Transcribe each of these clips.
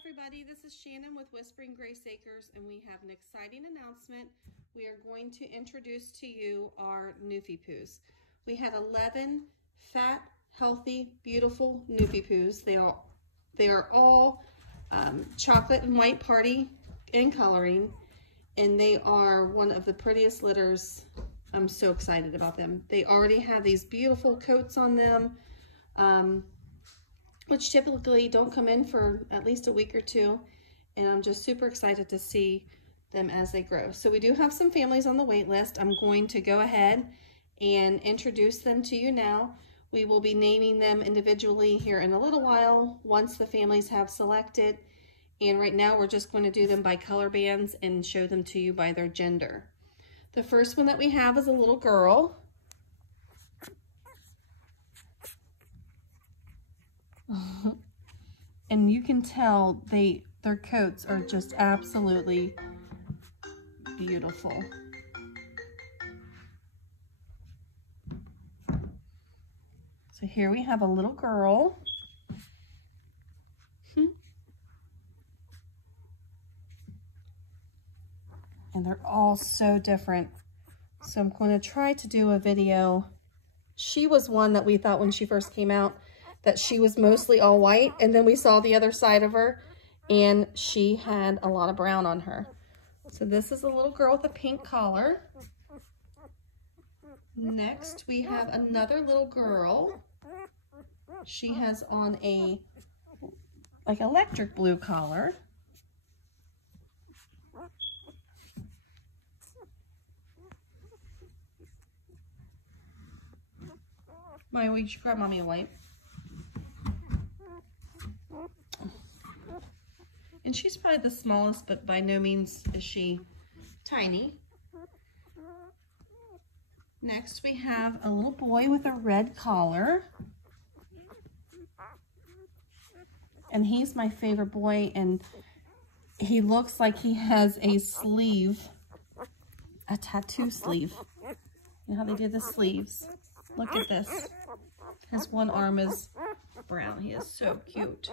everybody, this is Shannon with Whispering Grace Acres, and we have an exciting announcement. We are going to introduce to you our Newfypoos. We had 11 fat, healthy, beautiful Newfypoos. They are all chocolate and white party in coloring, and they are one of the prettiest litters. I'm so excited about them. They already have these beautiful coats on them, which typically don't come in for at least a week or two, and I'm just super excited to see them as they grow. So we do have some families on the wait list. I'm going to go ahead and introduce them to you now. We will be naming them individually here in a little while once the families have selected, and right now we're just going to do them by color bands and show them to you by their gender. The first one that we have is a little girl. And you can tell their coats are just absolutely beautiful. So here we have a little girl. And they're all so different. So I'm going to try to do a video. She was one that we thought when she first came out that she was mostly all white, and then we saw the other side of her and she had a lot of brown on her. So this is a little girl with a pink collar. Next we have another little girl. She has on a like electric blue collar. Maya, will you grab mommy a wipe? And she's probably the smallest, but by no means is she tiny. Next we have a little boy with a red collar. And he's my favorite boy, and he looks like he has a sleeve, a tattoo sleeve. You know how they did the sleeves? Look at this. His one arm is brown. He is so cute.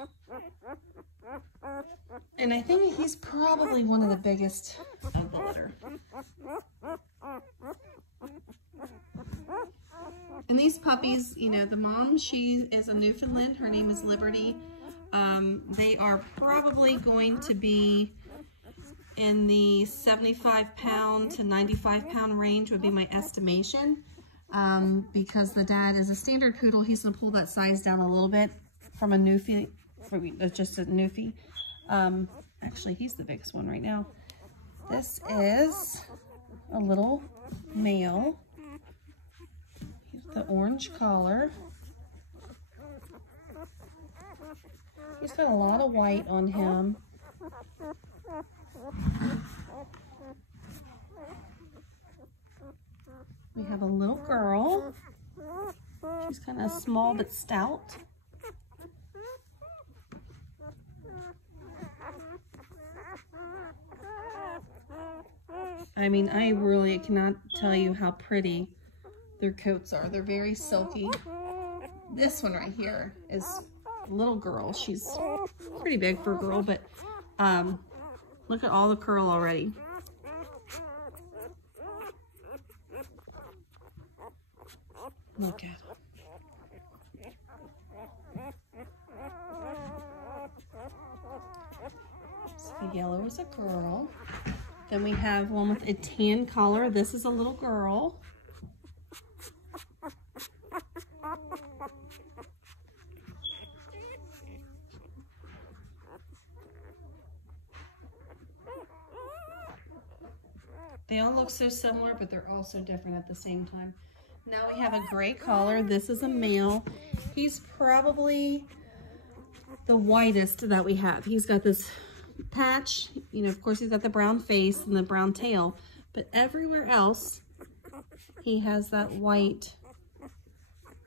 And I think he's probably one of the biggest of the litter. And these puppies, you know, the mom, she is a Newfoundland. Her name is Liberty. They are probably going to be in the 75-pound to 95-pound range would be my estimation. Because the dad is a standard poodle, he's going to pull that size down a little bit from a Newfie, just a Newfie. Actually, he's the biggest one right now. This is a little male. He's the orange collar. He's got a lot of white on him. We have a little girl. She's kind of small but stout. I mean, I really cannot tell you how pretty their coats are. They're very silky. This one right here is a little girl. She's pretty big for a girl, but look at all the curl already. Look at him. So the yellow is a girl. Then we have one with a tan collar. This is a little girl. They all look so similar, but they're all so different at the same time. Now we have a gray collar. This is a male. He's probably the whitest that we have. He's got this patch, you know, of course he's got the brown face and the brown tail, but everywhere else he has that white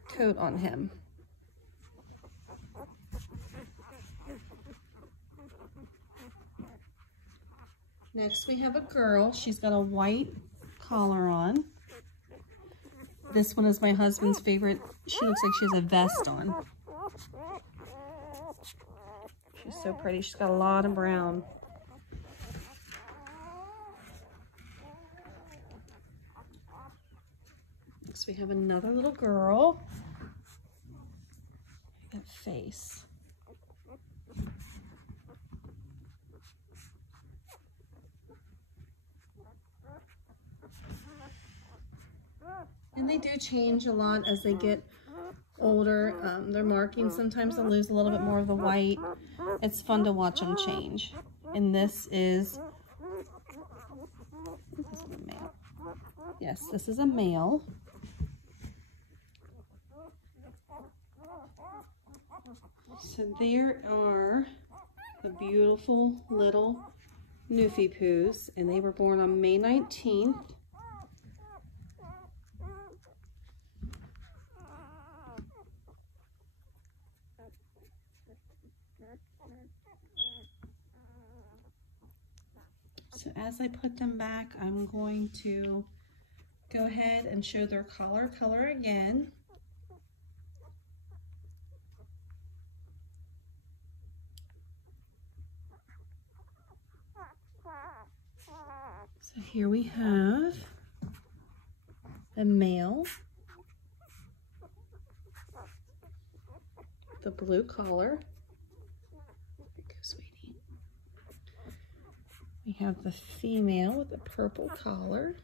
coat on him. Next we have a girl. She's got a white collar on. This one is my husband's favorite. She looks like she has a vest on. She's so pretty. She's got a lot of brown. Next we have another little girl. That face. And they do change a lot as they get older. Their markings, sometimes they'll lose a little bit more of the white. It's fun to watch them change. And this is a male. Yes, this is a male. So there are the beautiful little Newfypoos, and they were born on May 19th. So as I put them back, I'm going to go ahead and show their color again. So here we have the male, the blue collar. There you go, sweetie. We have the female with the purple collar.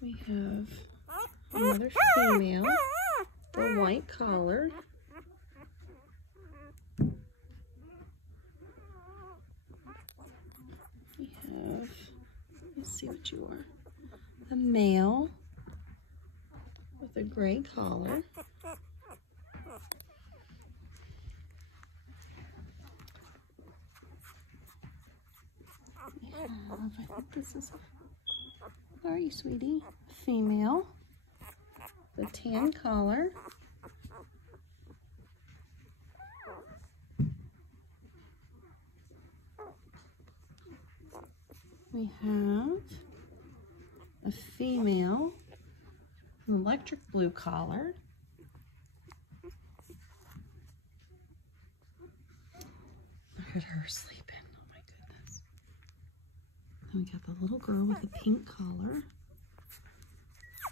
We have another female, the white collar. We have, let's see what you are, the male with a gray collar. I think this is, where are you, sweetie? Female, the tan collar. We have a female, an electric blue collar. Look at her sleeping. Oh my goodness. Then we got the little girl with the pink collar.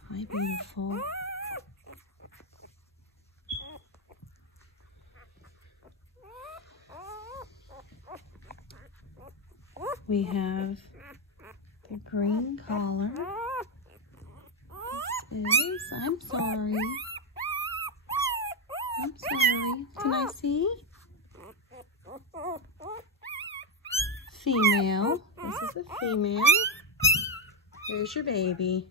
Hi, beautiful. We have the green collar. This is, I'm sorry. I'm sorry. Can I see? Female. This is a female. Here's your baby.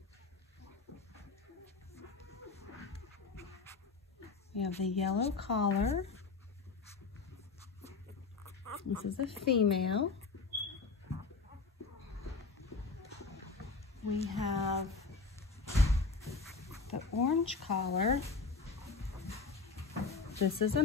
We have the yellow collar. This is a female. We have the orange collar. This is a